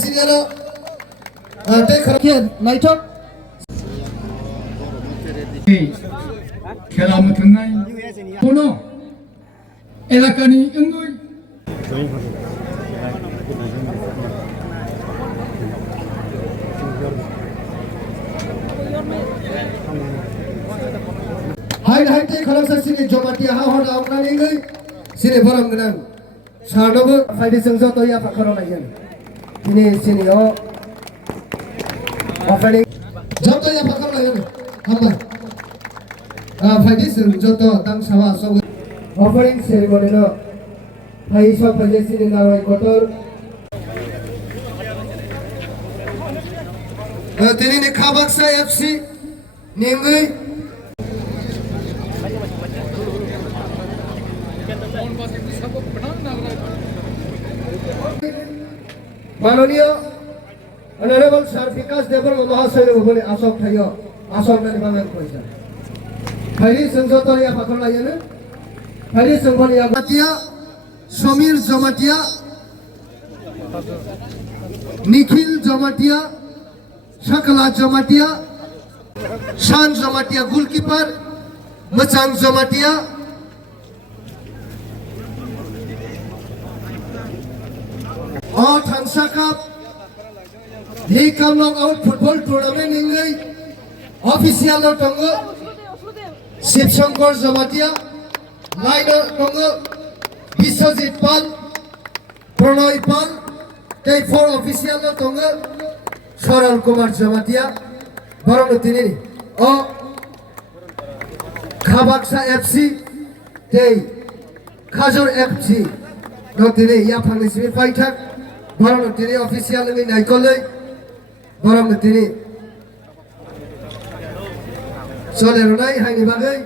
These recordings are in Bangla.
Sinalo, take Korean, Nightok. খেলা মতনাই কোনো এলাকানি ইংগুই Hai take Korean sini jomati ha hon aukna ingai sini boram genang. Sarnobu faidi sengso to ya pakaro lagian. Ini sini o offering joto ya pakaro lagian. Hamba. Faidi sengso to tang sawa so offering ceremony no. Hai so faidi sini naroi kotor. Tini ni Khabaksa FC Ningui माननीय ऑनरेबल सर विकास देवबर्मा महाशय बोले आशोक थायो आशोक नानि बांगन कइसा फाइली संसदरिया पाखरलायनो फाइली संघनिया जमातिया समीर जमातिया निखिल जमातिया सकला जमातिया शान जमातिया गोलकीपर मचांग जमातिया और Thansa cup league cup knockout football tournament इंगई ऑफिशियल टंगो शिवशंकर जमातिया लाइनर टंगो विश्वजीत पाल प्रणय पाल ते फोर ऑफिशियल टंगो सरल कुमार जमातिया बरं तिनी ओ खाबाक्सा एफसी ते खाजर एफसी नोटिनी या फांगनिसिनि फाइटार बरं तिनी ऑफिशियल नि नायकलै बरं तिनी सोलेरनाय हायनि बागै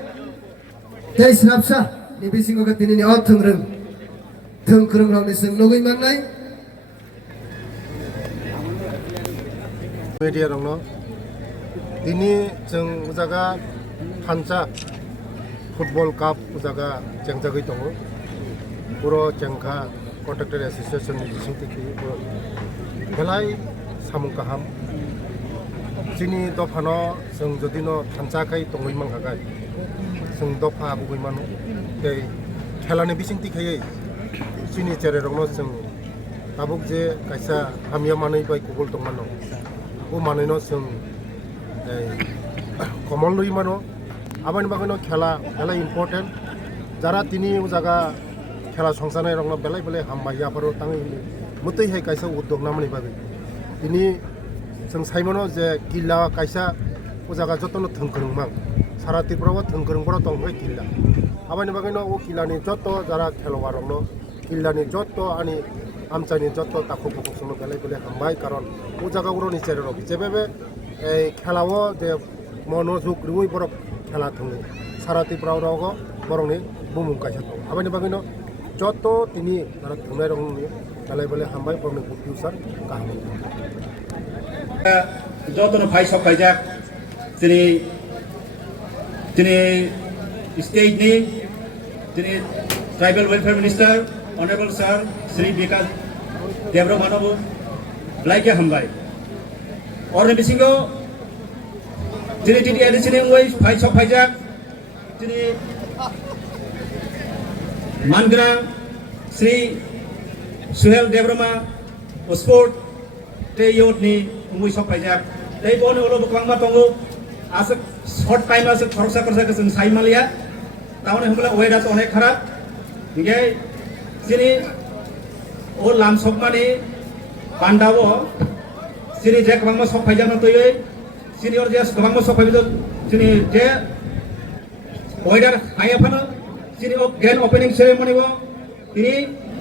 ते स्नापसा नि बिसिंगो तिनी नि थोंख्रों रावनि जों लगै माननाय media rongno ini jeng jaga Hansa football cup jaga jeng jagai tongo puro jengkha contractor association ni bisingtiki puro belai samung kaham sini dofano jeng jodino Hansa kai tongoi manghagai jeng dofa bugoi mano tei khelani bisingtikai sini chere rongno jeng tabuk je kaisa hamya manai bai kubul tongmano o manino जों কমল লই মানো আবানি বাগানো খেলা বেলা ইম্পর্টেন্ট যারা তিনি ও জায়গা খেলা সংসারনাय রংনো বেলাই বেলাই হামবাইয়া পারো তাङै মতै हाय কাইসা উদ্যোগ নামনি বাবে তিনি जों সাইমনো যে কিল্লা কাইসা ও জায়গা যতনো থংখরংমাং সারা ত্রিপুরাও থংখরংবড় তংবাই কিল্লা আবানি বাগানো ও কিল্লানি যত যারা খেলোয়াড় রংনো কিল্লানি যত আনি আমচানি যত তাকো পকসনো বেলাই বেলাই হামবাই কারণ ও জায়গাগুলো নিচের রবি যেভাবে এই খেলাও যে মনোযোগ রুই বড় খেলা থঙে সারা ত্রিপুরাও রগ বরংনি বুমুং কাইসা দं আবানি বাগানো যত তিনি যারা থঙাই রংনি বেলাই বেলাই হামবাই বরংনি ফিউচার কাহাম যতনো ভাই সকাইজাক তিনি স্টেটনি তিনি tribal welfare minister honourable sir Shri Bikash Debbarma मानव लाइके हामबाय और बिसिंगो दिनै दिनै एडिशनल वाइस फाइट सक फाइजाक दिनै मानग्रा श्री सुहेल देवबर्मा स्पोर्ट ते योदनि मुइ सक फाइजाक ते बन ओलो बक्लांमा दङो आसे शॉर्ट टाइम आसे खरसा खरसा जों साइमालिया तावने हमला वेदास अनेक खाराब बिगे दिनै ओ लामसकमानि बान्दावो सिनि जे गोबां सफायजानो तयै सिनियर जे गोबां सफायजो सिनि जे वेदार हायाफानो सिनि ओ ग्रेन्ड ओपनिंग सेरेमनिबो तिनि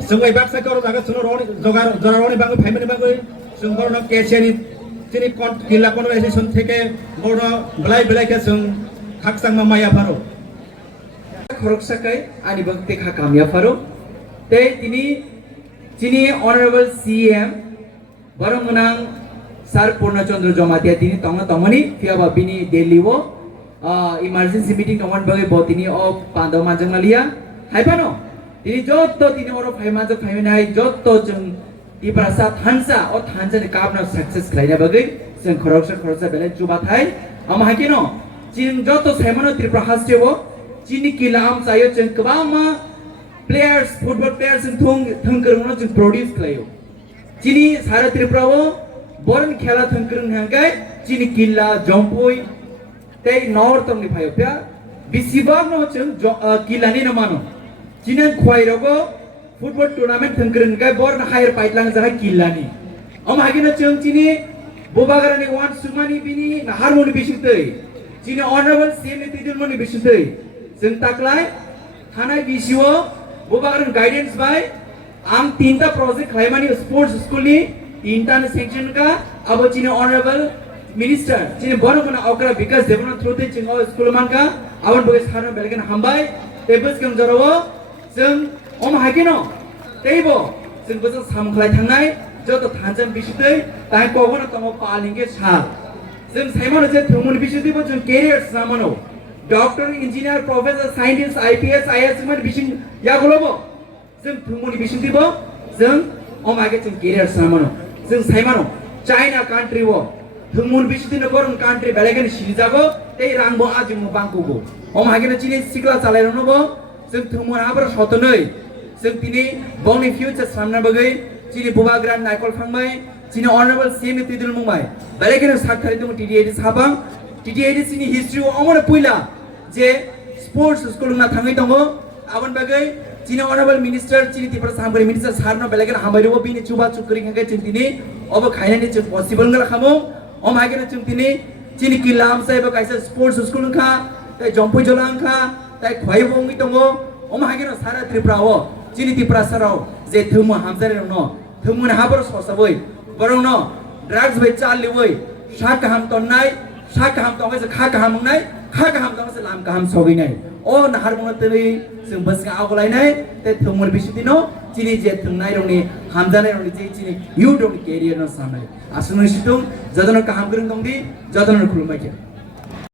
जोंगाय बाक्साकर जागा सुनो रनि जगार जरारनि बागै फाइमानि बागै जों बरनो केसेनि सिनि किल्ला कनभारसेसन থেকে बरनो बलाय बलायके जों खाकसांमा माया फारो खरकसाकै आनि बक्ते खा कामया फारो ते तिनि যিনি অনারেবল সিএম বরমনাং স্যার পূর্ণচন্দ্র জমাতিয়া তিনি তমনি ফিয়াবা বিনি দিল্লিও ইমার্জেন্সি মিটিং তমন বাগে ব তিনি ও পান্দাও মানজাংলালিয়া হাইপানো তিনি যত তিনি ওর ফাইমাজক ফাইমানাই যত जों Tiprasa Thansa or Thansa the Carbon success Klaina Bagay, Sen Koroksa Bele Jubatai, Amahakino, Chin Joto Semono Tripra Hastevo, Chini Kilam Sayo Chen Kabama, players, football players in Thunkaruna to produce Klayo. Chini Sara Tripravo, Born Kela Thunkarun Hangai, Chini Killa, Jompoi, take north of the Pyopia, Bisibano Kilani Namano, Chinan Quairogo, football tournament Thunkarun Guy, born higher pipeline Zaha Kilani. Amagina Chunchini, Bobagarani wants Sumani Bini, Harmony Bishutei, China honorable same Tidumoni Bishutei, Sintaklai, Hanai Bishuo, Bobagan guidance by Am Tinta project Klaimani Sports School ni Tinta sanction ka abo China honorable minister China Boromana Okra because they want through the Chingo school man ka awan boys Hana Belgan Hambai tables kam jarawo sing Om Hakino table sing basa sam khlai thangnai joto thanjam bisutei tai kobona tomo palinge sha sing saimon je thumun bisutei bo jun careers namano doctor, engineer, professor, scientist, IPS, IS, man bising ya golobo. Zeng thumuni bising tibo, zeng omage zeng career samano. Zeng saimano China country wo. Thumun bising tino koron country balagan shirizago, tei rangbo ajum bangkubo. Omage na chini sikla salai rono bo, zeng thumun abra shotonoi. Zeng tini boni future samna bagai, chini bubagran naikol fangmai, chini honorable CM tidul mumbai. Balagan sakhari tumu TDAD sabang. TDAD sini history amona puila je sports school na thangai tongo aban bagai chini honorable minister chini tipra samgari minister sarno belagan hamaibo bini chuba chukri ngai chintini obo khaina ni chung possible ngala khamo om hagena chintini chini kilam sai ba kaisa sports school kha tai jompu jolang kha tai khwai bongi tongo om hagena sara tripra o chini tipra sarao je thumu hamjare no thumu na habar sosaboi borong no drugs be chal liwoi shak ham tonnai Sakaham tong is a kakaham night, kakaham tong is a lamb kaham sobi night. Oh, Naharmonatari, some Buska Agoline, that Tumur Bishitino, Chini Jet tonight only, Hamdana only Chini, you don't carry no sunlight. As soon as you do, Zadana Kahamgurung Gondi, Zadana Kulumaki.